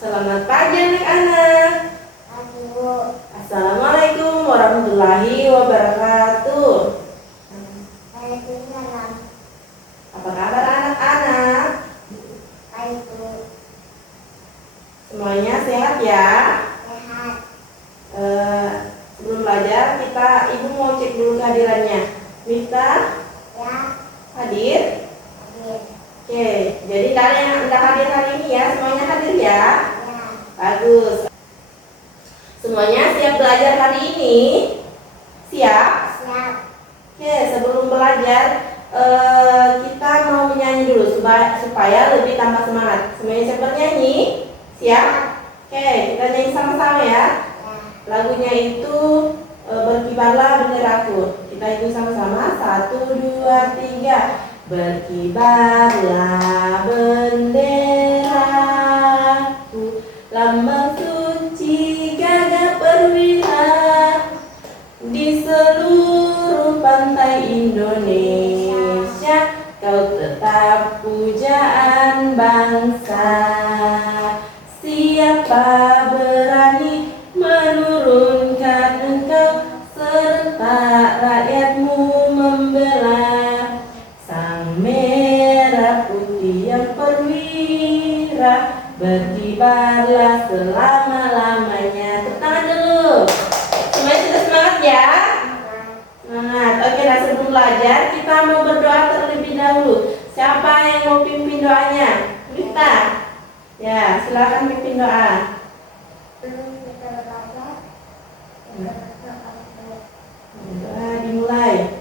Selamat pagi anak-anak. Assalamualaikum warahmatullahi wabarakatuh. Waalaikumsalam. Apa kabar anak-anak? Baik, Bu. Semuanya sehat ya? Sehat. Sebelum belajar ibu mau cek dulu kehadirannya. Miftah Ya. hadir? Hadir. Oke, jadi kalian yang udah hadir hari ini ya, semuanya hadir ya? Ya. Bagus. Semuanya siap belajar hari ini? Siap? Siap. Oke, sebelum belajar kita mau menyanyi dulu supaya lebih tambah semangat. Semuanya siap bernyanyi? Siap? Oke, kita nyanyi sama-sama ya. Ya. Lagunya itu Berkibarlah Benderaku. Kita ikuti sama-sama. 1, 2, 3. Berkibarlah benderaku, lambang suci gagah perwira di seluruh pantai Indonesia. Kau tetap pujaan bangsa. Siapa berani menurunkan engkau, serta rakyatmu membela sang merah putih yang perwira. Berkibarlah selama-lamanya. Tepuk tangan dulu. Semuanya sudah semangat ya? Semangat. Oke, nah sebelum belajar kita mau berdoa terlebih dahulu. Siapa yang mau pimpin doanya? Kita. Ya, silakan pimpin doa. Belum kita belajar. Doa dimulai.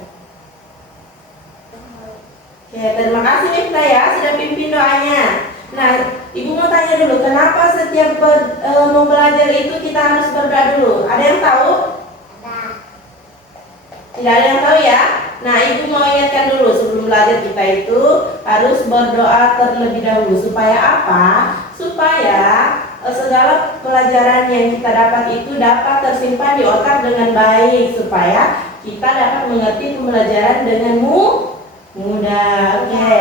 Oke, terima kasih Miftah ya sudah pimpin doanya. Nah, ibu mau tanya dulu, kenapa setiap mau belajar itu kita harus berdoa dulu? Ada yang tahu? Ada. Tidak ada yang tahu ya? Nah, ibu mau ingatkan dulu sebelum belajar kita itu harus berdoa terlebih dahulu. Supaya apa? Supaya segala pelajaran yang kita dapat itu dapat tersimpan di otak dengan baik. Supaya kita dapat mengerti pembelajaran dengan mudah. Oke.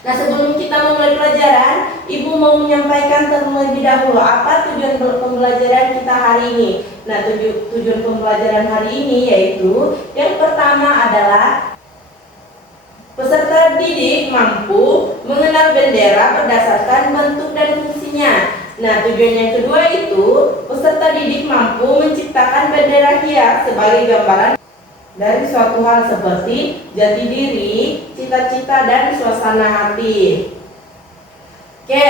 Nah, sebelum kita memulai pelajaran, ibu mau menyampaikan terlebih dahulu apa tujuan pembelajaran kita hari ini. Nah, tujuan pembelajaran hari ini yaitu yang pertama adalah peserta didik mampu mengenal bendera berdasarkan bentuk dan fungsinya. Nah, tujuan yang kedua itu peserta didik mampu menciptakan bendera hias sebagai gambaran dari suatu hal seperti jati diri, cita-cita, dan suasana hati. Oke,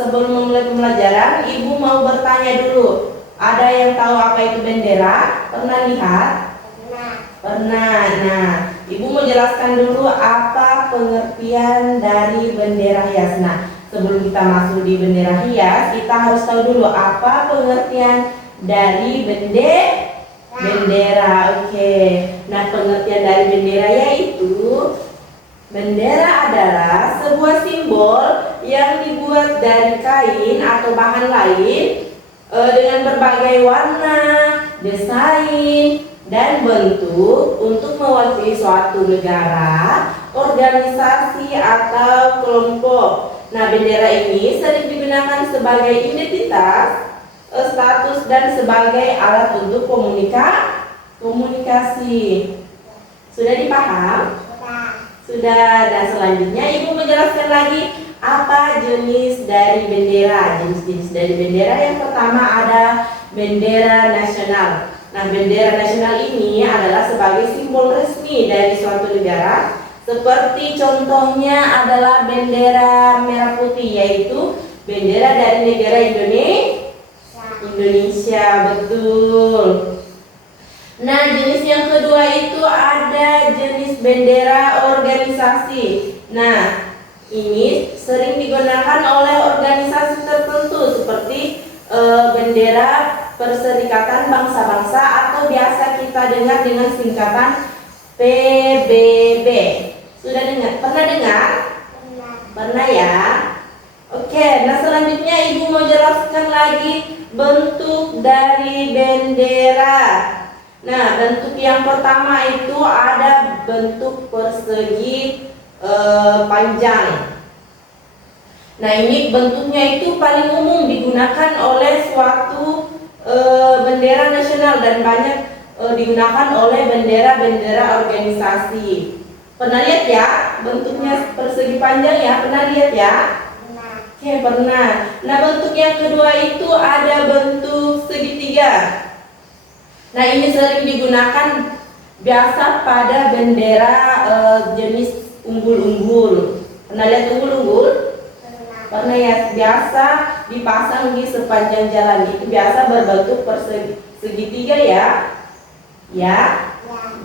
sebelum memulai pembelajaran, ibu mau bertanya dulu. Ada yang tahu apa itu bendera? Pernah lihat? Pernah. Pernah. Nah, ibu mau jelaskan dulu apa pengertian dari bendera hias. Nah, sebelum kita masuk di bendera hias, kita harus tahu dulu apa pengertian dari bendera. Oke. Nah, pengertian dari bendera yaitu bendera adalah sebuah simbol yang dibuat dari kain atau bahan lain dengan berbagai warna, desain, dan bentuk untuk mewakili suatu negara, organisasi, atau kelompok. Nah, bendera ini sering digunakan sebagai identitas, status, dan sebagai alat untuk komunikasi. Sudah dipaham? Sudah. Dan selanjutnya ibu menjelaskan lagi apa jenis dari bendera. Jenis-jenis dari bendera yang pertama ada bendera nasional. Nah, bendera nasional ini adalah sebagai simbol resmi dari suatu negara. Seperti contohnya adalah bendera merah putih, yaitu bendera dari negara Indonesia, betul. Nah, jenis yang kedua itu ada jenis bendera organisasi. Nah, ini sering digunakan oleh organisasi tertentu seperti bendera Perserikatan Bangsa-Bangsa atau biasa kita dengar dengan singkatan PBB. Sudah dengar? Pernah dengar? Pernah ya? Oke, nah selanjutnya ibu mau jelaskan lagi bentuk dari bendera. Nah, bentuk yang pertama itu ada bentuk persegi panjang. Nah, ini bentuknya itu paling umum digunakan oleh suatu bendera nasional dan banyak digunakan oleh bendera-bendera organisasi. Pernah lihat ya bentuknya persegi panjang ya? Pernah lihat ya? Pernah. Oke, pernah. Nah, bentuk yang kedua itu ada bentuk segitiga. Nah, ini sering digunakan biasa pada bendera jenis unggul-unggul. Pernah lihat unggul-unggul? Pernah. Pernah ya, biasa dipasang di sepanjang jalan. Itu biasa berbentuk segitiga ya. Ya. Ya.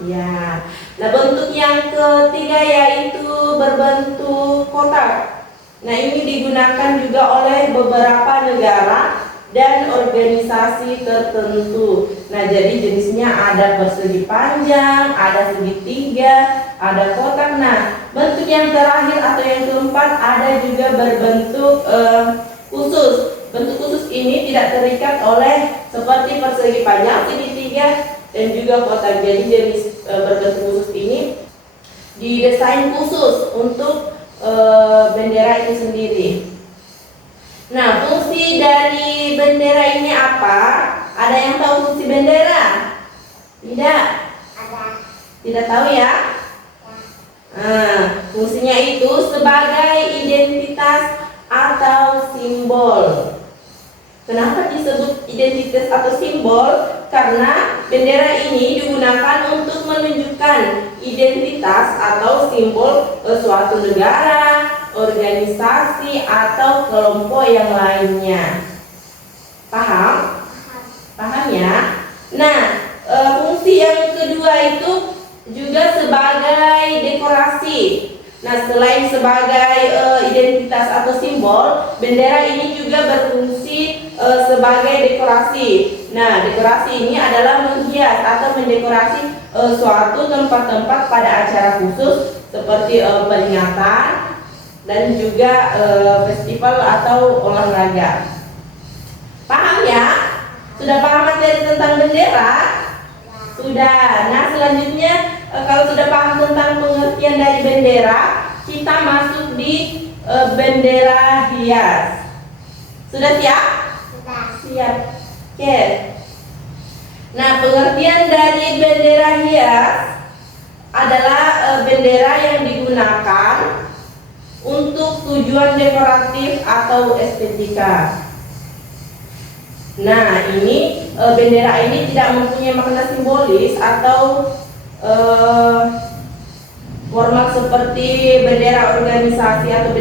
Ya. Nah, bentuk yang ketiga yaitu berbentuk kotak. Nah, ini digunakan juga oleh beberapa negara dan organisasi tertentu. Nah, jadi jenisnya ada persegi panjang, ada segitiga, ada kotak. Nah, bentuk yang terakhir atau yang keempat ada juga berbentuk khusus. Bentuk khusus ini tidak terikat oleh seperti persegi panjang, segitiga, dan juga kotak. Jadi jenis berbentuk khusus ini didesain khusus untuk bendera itu sendiri. Nah, fungsi dari bendera ini apa? Ada yang tahu fungsi bendera? Tidak? Ada. Tidak tahu ya? Ya. Nah, fungsinya itu sebagai identitas atau simbol. Kenapa disebut identitas atau simbol? Karena bendera ini digunakan untuk menunjukkan identitas atau simbol suatu negara, organisasi, atau kelompok yang lainnya. Paham? Paham ya? Nah, fungsi yang kedua itu juga sebagai dekorasi. Nah, selain sebagai identitas atau simbol, bendera ini juga berfungsi sebagai dekorasi. Nah, dekorasi ini adalah menghias atau mendekorasi suatu tempat-tempat pada acara khusus seperti peringatan dan juga festival atau olahraga. Paham ya? Sudah paham materi tentang bendera? Sudah. Nah, selanjutnya kalau sudah paham tentang pengertian dari bendera, kita masuk di bendera hias. Sudah siap? Sudah. Siap. Oke. Nah, pengertian dari bendera hias adalah bendera yang digunakan untuk tujuan dekoratif atau estetika. Nah, ini bendera ini tidak mempunyai makna simbolis atau formal seperti bendera organisasi atau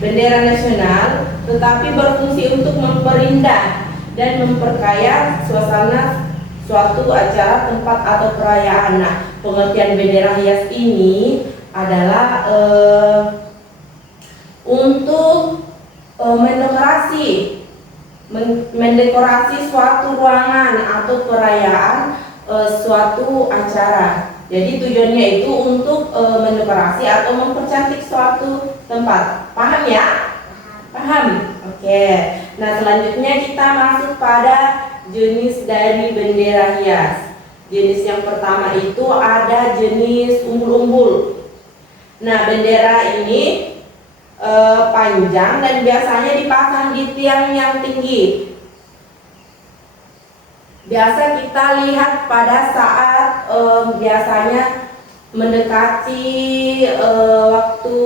bendera nasional, tetapi berfungsi untuk memperindah dan memperkaya suasana suatu acara, tempat, atau perayaan. Nah, pengertian bendera hias ini adalah untuk mendekorasi suatu ruangan atau perayaan, suatu acara. Jadi tujuannya itu untuk mendekorasi atau mempercantik suatu tempat. Paham ya? Paham? Oke. Nah, selanjutnya kita masuk pada jenis dari bendera hias. Jenis yang pertama itu ada jenis umbul-umbul. Nah, bendera ini panjang dan biasanya dipasang di tiang yang tinggi. Biasa kita lihat pada saat biasanya mendekati waktu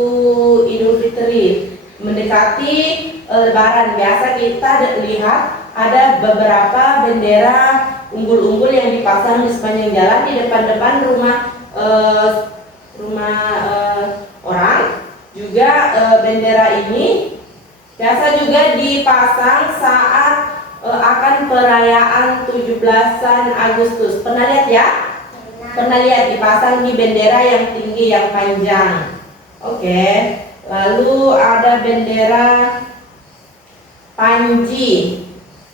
Idul Fitri, mendekati Lebaran. Biasa kita lihat ada beberapa bendera unggul-unggul yang dipasang di sepanjang jalan di depan-depan rumah orang. Juga bendera ini biasa juga dipasang saat akan perayaan 17-an Agustus. Pernah lihat ya? Pernah lihat dipasang di bendera yang tinggi, yang panjang. Oke. Lalu ada bendera panji.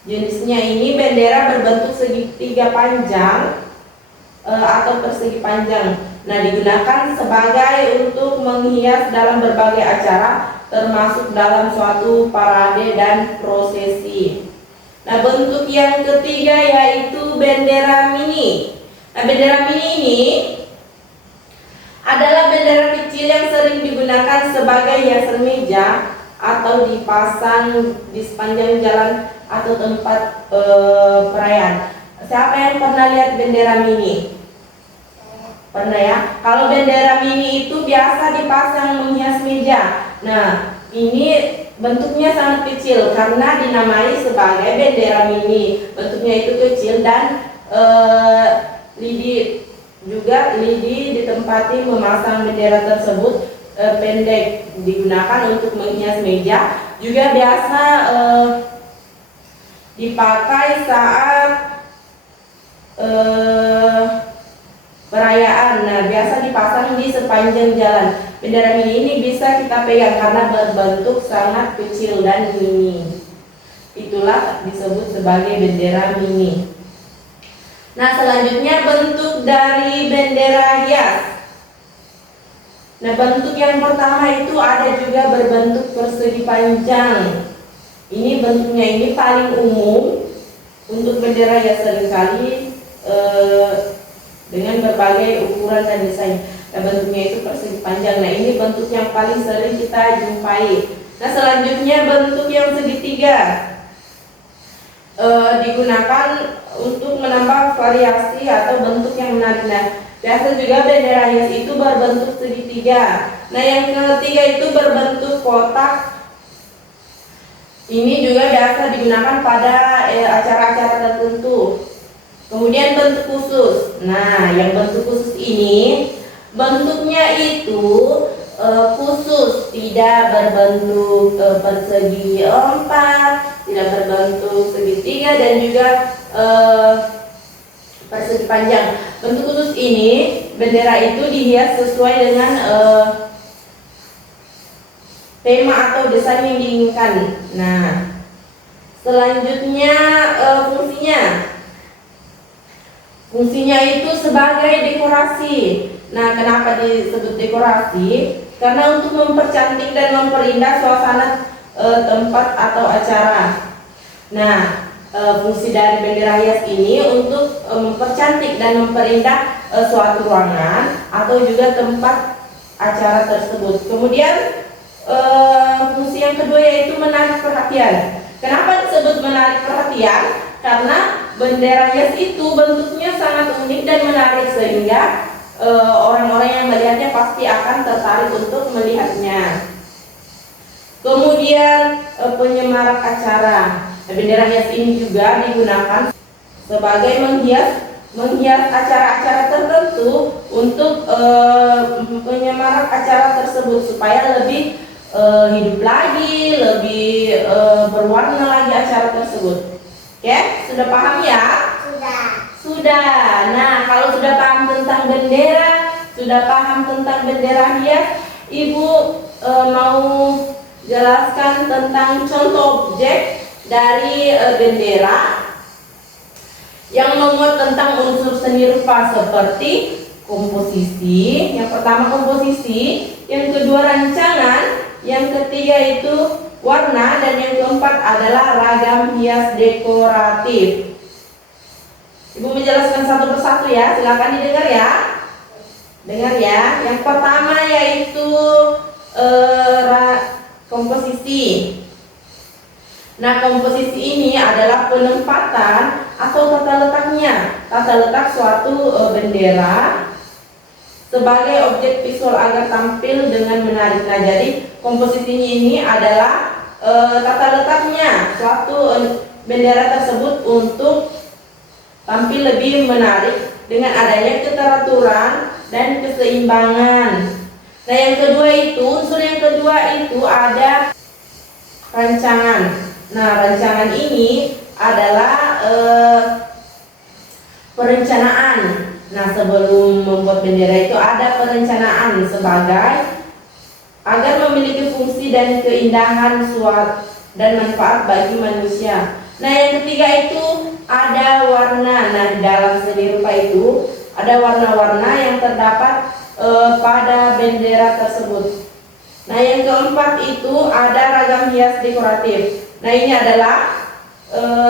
Jenisnya ini bendera berbentuk segitiga panjang atau persegi panjang. Nah, digunakan sebagai untuk menghias dalam berbagai acara, termasuk dalam suatu parade dan prosesi. Nah, bentuk yang ketiga yaitu bendera mini. Nah, bendera mini ini adalah bendera kecil yang sering digunakan sebagai hiasan meja atau dipasang di sepanjang jalan atau tempat perayaan. Siapa yang pernah lihat bendera mini? Pernah ya? Kalau bendera mini itu biasa dipasang menghias meja. Nah, ini bentuknya sangat kecil karena dinamai sebagai bendera mini. Bentuknya itu kecil dan lidi ditempati memasang bendera tersebut pendek, digunakan untuk menghias meja. Juga biasa dipakai saat perayaan. Nah, biasa dipasang di sepanjang jalan. Bendera mini ini bisa kita pegang karena berbentuk sangat kecil dan mini. Itulah disebut sebagai bendera mini. Nah, selanjutnya bentuk dari bendera hias. Nah, bentuk yang pertama itu ada juga berbentuk persegi panjang. Ini bentuknya ini paling umum untuk bendera hias, seringkali dengan berbagai ukuran dan desain. Nah, bentuknya itu persegi panjang. Nah, ini bentuk yang paling sering kita jumpai. Nah, selanjutnya bentuk yang segitiga digunakan untuk menambah variasi atau bentuk yang menarik. Nah, biasa juga bendera hias itu berbentuk segitiga. Nah, yang ketiga itu berbentuk kotak. Ini juga biasa digunakan pada acara-acara tertentu. Kemudian bentuk khusus. Nah, yang bentuk khusus ini bentuknya itu khusus, tidak berbentuk persegi empat, tidak berbentuk segitiga, dan juga persegi panjang. Bentuk khusus ini bendera itu dihias sesuai dengan tema atau desain yang diinginkan. Nah, selanjutnya fungsinya itu sebagai dekorasi. Nah, kenapa disebut dekorasi? Karena untuk mempercantik dan memperindah suasana tempat atau acara. Nah, fungsi dari bendera hias ini untuk mempercantik dan memperindah suatu ruangan atau juga tempat acara tersebut. Kemudian fungsi yang kedua yaitu menarik perhatian. Kenapa disebut menarik perhatian? Karena bendera hias itu bentuknya sangat unik dan menarik, sehingga orang-orang yang melihatnya pasti akan tertarik untuk melihatnya. Kemudian penyemarak acara. Bendera hias ini juga digunakan sebagai menghias acara-acara tertentu untuk penyemarak acara tersebut supaya lebih hidup lagi, lebih berwarna lagi acara tersebut. Oke, sudah paham ya? Sudah. Nah, kalau sudah paham tentang bendera, sudah paham tentang bendera hias, Ibu mau jelaskan tentang contoh objek dari bendera yang memuat tentang unsur seni rupa seperti komposisi. Yang pertama komposisi, yang kedua rancangan, yang ketiga itu warna, dan yang keempat adalah ragam hias dekoratif. Ibu menjelaskan satu persatu ya, silakan didengar ya. Dengar ya. Yang pertama yaitu komposisi. Nah, komposisi ini adalah penempatan atau tata letaknya, tata letak suatu bendera sebagai objek visual agar tampil dengan menarik. Nah, jadi komposisi ini adalah tata letaknya suatu bendera tersebut untuk tampil lebih menarik dengan adanya keteraturan dan keseimbangan. Nah, yang kedua itu, unsur yang kedua itu ada rancangan. Nah, rancangan ini adalah perencanaan. Nah, sebelum membuat bendera itu ada perencanaan sebagai agar memiliki fungsi dan keindahan suatu dan manfaat bagi manusia. Nah, yang ketiga itu ada warna. Nah, di dalam seni rupa itu ada warna-warna yang terdapat pada bendera tersebut. Nah, yang keempat itu ada ragam hias dekoratif. Nah, ini adalah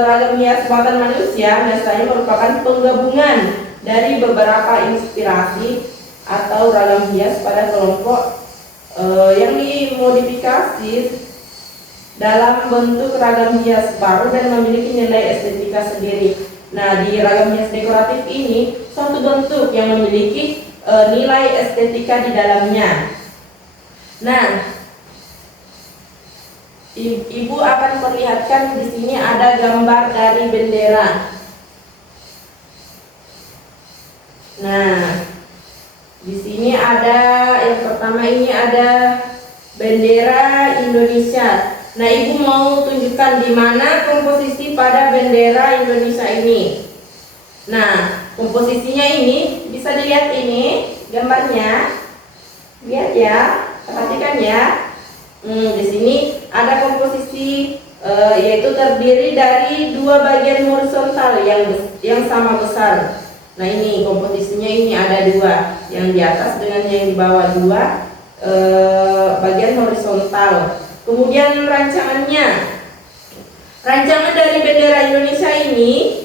ragam hias buatan manusia, biasanya merupakan penggabungan dari beberapa inspirasi atau ragam hias pada kelompok yang dimodifikasi dalam bentuk ragam hias baru dan memiliki nilai estetika sendiri. Nah, di ragam hias dekoratif ini suatu bentuk yang memiliki nilai estetika di dalamnya. Nah, Ibu akan perlihatkan di sini ada gambar dari bendera. Nah, di sini ada yang pertama ini ada bendera Indonesia. Nah, Ibu mau tunjukkan di mana komposisi pada bendera Indonesia ini. Nah, komposisinya ini bisa dilihat ini gambarnya. Lihat ya, perhatikan ya. Di sini ada komposisi yaitu terdiri dari dua bagian horizontal yang sama besar. Nah, ini komposisinya ini ada dua, yang di atas dengan yang di bawah, dua bagian horizontal. Kemudian rancangan dari bendera Indonesia ini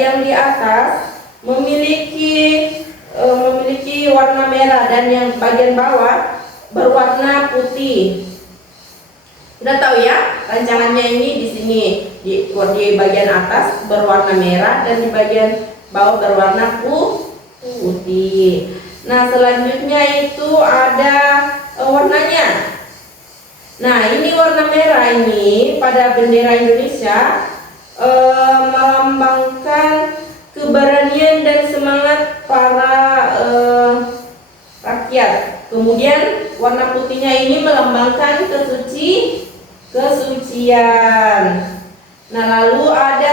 yang di atas memiliki warna merah dan yang bagian bawah berwarna putih. Sudah tahu ya, rancangannya ini di sini di bagian atas berwarna merah dan di bagian bawah berwarna putih. Nah, selanjutnya itu ada warnanya. Nah, ini warna merah ini pada bendera Indonesia melambangkan keberanian dan semangat para rakyat. Kemudian warna putihnya ini melambangkan kesucian. Nah, lalu ada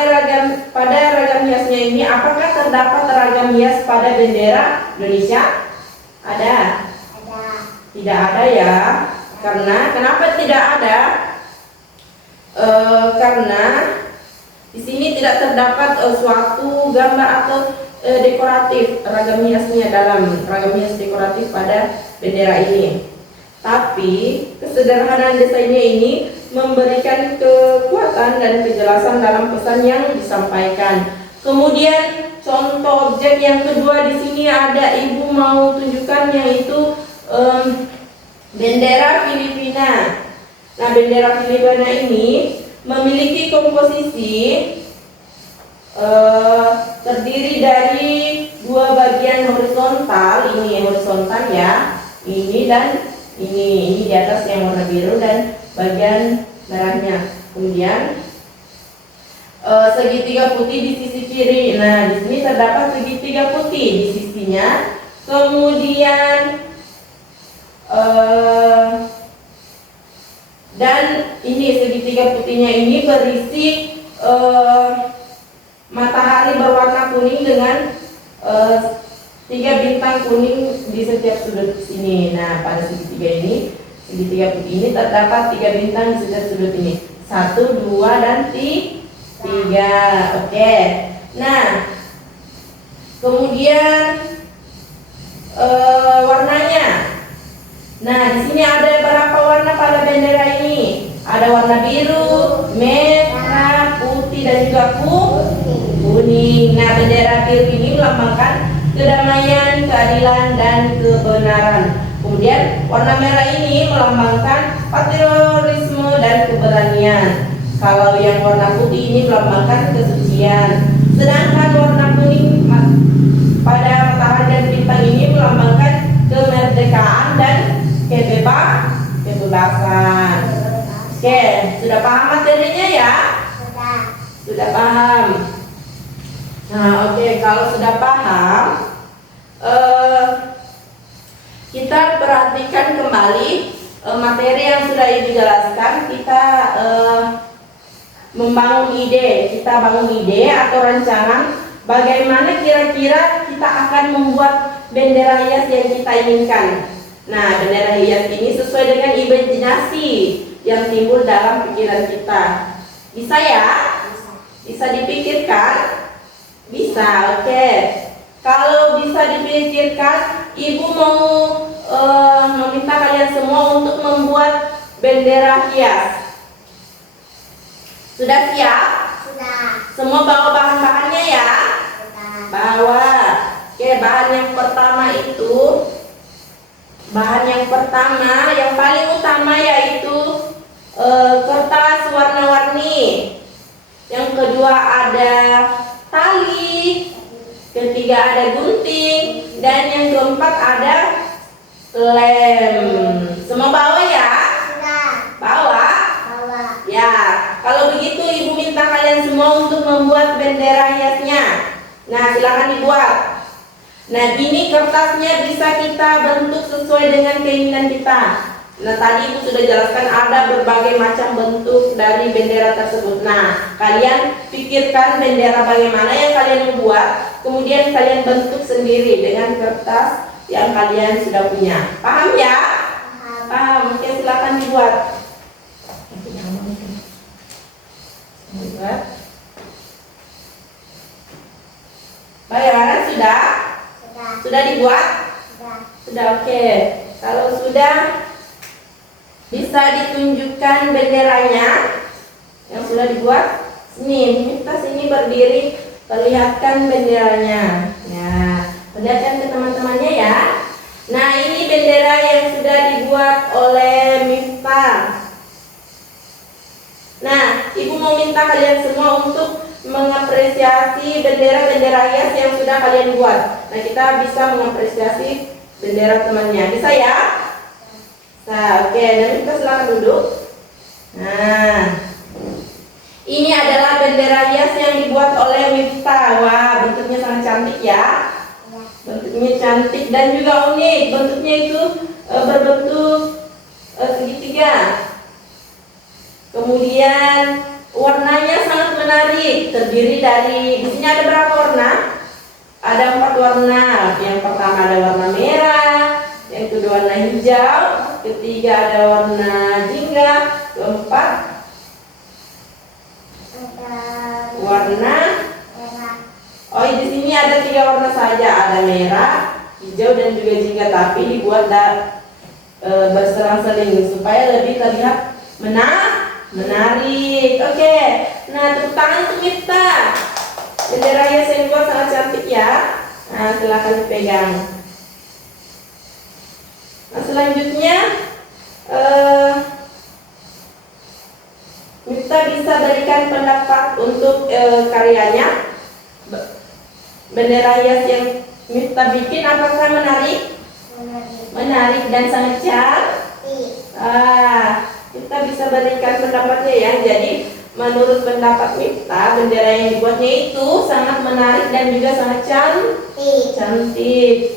pada ragam hiasnya ini, apakah terdapat ragam hias pada bendera Indonesia? Ada? Ada. Tidak ada ya. Kenapa tidak ada? Karena di sini tidak terdapat suatu gambar atau dekoratif ragam hiasnya dalam ragam hias dekoratif pada bendera ini. Tapi kesederhanaan desainnya ini memberikan kekuatan dan kejelasan dalam pesan yang disampaikan. Kemudian contoh objek yang kedua di sini ada, Ibu mau tunjukkan, yaitu bendera Filipina. Nah, bendera Filipina ini memiliki komposisi terdiri dari dua bagian horizontal. Ini horizontal ya, ini dan ini di atas yang warna biru dan bagian merahnya. Kemudian segitiga putih di sisi kiri. Nah, di sini terdapat segitiga putih di sisinya. Kemudian dan ini segitiga putihnya ini berisi matahari berwarna kuning dengan 3 bintang kuning di setiap sudut sini. Nah, pada segitiga putih ini terdapat 3 bintang di setiap sudut ini. 1, 2, dan 3. Oke. Nah, kemudian warnanya. Nah, di sini ada berapa warna pada bendera ini? Ada warna biru, merah, putih, dan juga kuning. Nah, bendera biru ini melambangkan kedamaian, keadilan, dan kebenaran. Kemudian warna merah ini melambangkan patriotisme dan keberanian. Kalau yang warna putih ini melambangkan kesucian. Sedangkan warna kuning pada matahari dan bintang ini melambangkan kemerdekaan dan kebebasan. Oke, sudah paham materinya ya? Sudah paham. Nah, oke, kalau sudah paham, kita perhatikan kembali materi yang sudah dijelaskan. Kita bangun ide atau rancangan bagaimana kira-kira kita akan membuat bendera hias yang kita inginkan. Nah, bendera hias ini sesuai dengan imajinasi yang timbul dalam pikiran kita. Bisa ya? Bisa dipikirkan? Bisa, oke. Kalau bisa dipikirkan, Ibu mau meminta kalian semua untuk membuat bendera hias. Sudah siap? Sudah. Semua bawa bahan-bahannya ya? Sudah. Bawa. Oke, bahan yang pertama itu Bahan yang pertama, yang paling utama yaitu kertas warna-warni. Yang kedua ada tali, ketiga ada gunting, dan yang keempat ada lem. Semua bawa ya? Sudah. Bawa? Bawa. Ya, kalau begitu ibu minta kalian semua untuk membuat bendera hiasnya. Nah, silakan dibuat. Nah, ini kertasnya bisa kita bentuk sesuai dengan keinginan kita. Nah, tadi ibu sudah jelaskan ada berbagai macam bentuk dari bendera tersebut. Nah, kalian pikirkan bendera bagaimana yang kalian membuat, kemudian kalian bentuk sendiri dengan kertas yang kalian sudah punya. Paham ya? Paham. Paham. Oke, silakan dibuat. Buat. Bagaimana? Sudah? Sudah. Sudah dibuat? Sudah. Sudah, oke. Kalau sudah, bisa ditunjukkan benderanya yang sudah dibuat. Sini, minta sini berdiri, perlihatkan benderanya. Ya, perlihatkan ke teman-temannya ya. Nah, ini bendera yang sudah dibuat oleh Miftah. Nah, ibu mau minta kalian semua untuk mengapresiasi bendera-bendera hias yang sudah kalian buat. Nah, kita bisa mengapresiasi bendera temannya. Bisa ya? Nah, oke. Dan kita silakan duduk. Nah, ini adalah bendera hias yang dibuat oleh Miftah. Wah, bentuknya sangat cantik ya. Bentuknya cantik dan juga unik. Bentuknya itu berbentuk segitiga. Kemudian warnanya sangat menarik, terdiri dari, di sini ada berapa warna? Ada 4 warna. Yang pertama ada warna merah, yang kedua warna hijau, ketiga ada warna jingga, keempat warna. Oh, di sini ada 3 warna saja, ada merah, hijau dan juga jingga, tapi dibuat berselang-seling supaya lebih terlihat menarik. Oke. Nah, tepuk tangan untuk Miftah. Bendera hias yang dibuat sangat cantik ya. Nah, silakan dipegang. Nah, selanjutnya Miftah bisa berikan pendapat untuk karyanya. Bendera hias yang Miftah bikin apakah menarik? Menarik dan sangat cantik. Kita bisa berikan pendapatnya ya. Jadi menurut pendapat Miftah, bendera yang dibuatnya itu sangat menarik dan juga sangat cantik.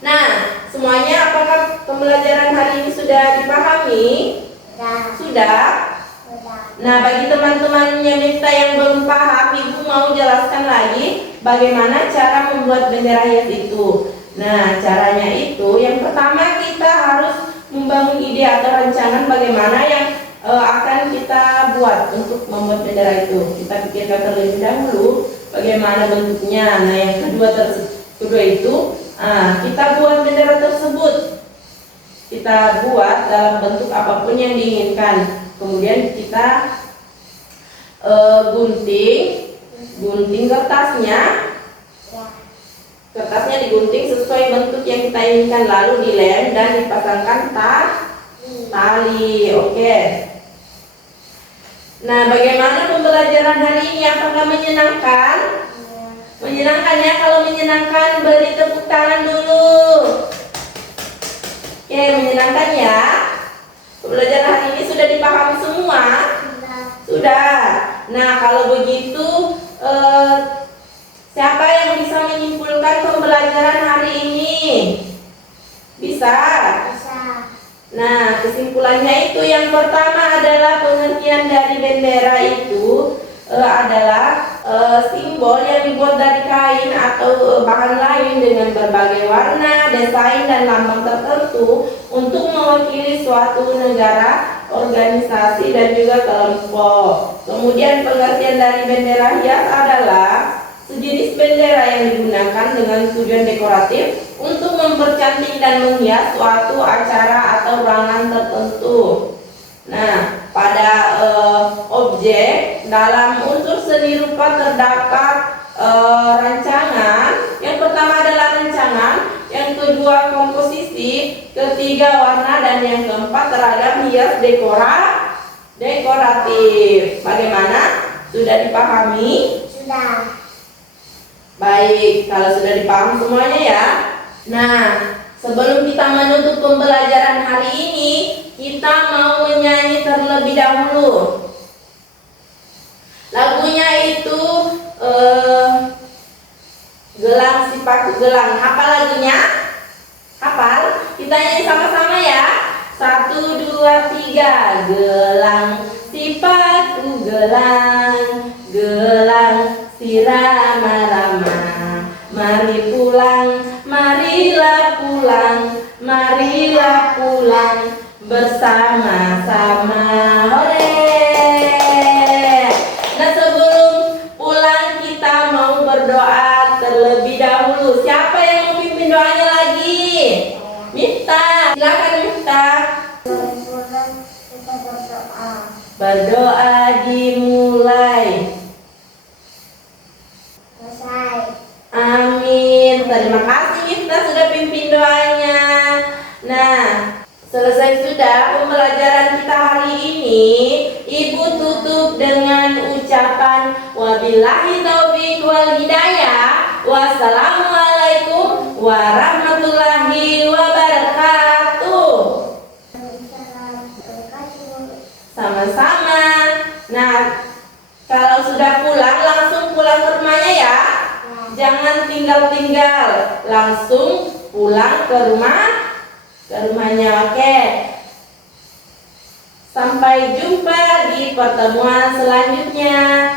Nah, semuanya apakah pembelajaran hari ini sudah dipahami? Sudah. Nah, bagi teman-temannya Miftah yang belum paham, ibu mau jelaskan lagi bagaimana cara membuat bendera hias itu. Nah, caranya itu yang pertama kita harus membangun ide atau rancangan bagaimana yang akan kita buat untuk membuat bendera itu. Kita pikirkan terlebih dahulu bagaimana bentuknya. Nah, yang kedua itu kita buat bendera tersebut. Kita buat dalam bentuk apapun yang diinginkan. Kemudian kita gunting kertasnya. Kertasnya digunting sesuai bentuk yang kita inginkan, lalu dilem dan dipasangkan tali. Oke. Nah, bagaimana pembelajaran hari ini? Apakah menyenangkan? Menyenangkan ya. Kalau menyenangkan, beri tepuk tangan dulu. Oke, menyenangkan ya. Pembelajaran hari ini sudah dipahami semua? Sudah. Nah, kalau begitu siapa yang bisa menyimpulkan pembelajaran hari ini? Bisa? Nah, kesimpulannya itu yang pertama adalah pengertian dari bendera itu adalah simbol yang dibuat dari kain atau bahan lain dengan berbagai warna, desain dan lambang tertentu untuk mewakili suatu negara, organisasi dan juga kelompok. Kemudian pengertian dari bendera hias adalah sejenis bendera yang digunakan dengan tujuan dekoratif untuk mempercantik dan menghias suatu acara atau ruangan tertentu. Nah, pada objek dalam unsur seni rupa terdapat rancangan. Yang pertama adalah rancangan, yang kedua komposisi, ketiga warna, dan yang keempat seragam hias dekoratif. Bagaimana? Sudah dipahami? Sudah. Baik, kalau sudah dipaham semuanya ya. Nah, sebelum kita menutup pembelajaran hari ini, kita mau menyanyi terlebih dahulu. Lagunya itu Gelang si Paku Gelang. Hafal lagunya? Hafal? Kita nyanyi sama-sama ya. 1, 2, 3. Gelang si paku gelang, gelang si rama-rama. Mari pulang, marilah pulang, marilah pulang bersama-sama. Hore! Nah, sebelum pulang kita mau berdoa terlebih dahulu. Siapa yang mau pimpin doanya lagi? Miftah, silakan Miftah. Pulang kita berdoa. Berdoa dimulai. Selesai. Amin. Terima kasih Miftah sudah pimpin doanya. Nah, selesai sudah pembelajaran kita hari ini. Ibu tutup dengan ucapan wabillahi taufiq wal hidayah. Wassalamualaikum warahmatullahi wabarakatuh. Sama-sama. Nah, kalau sudah pulang langsung pulang ke rumahnya ya. Jangan tinggal-tinggal, langsung pulang ke rumahnya. Oke. Sampai jumpa di pertemuan selanjutnya.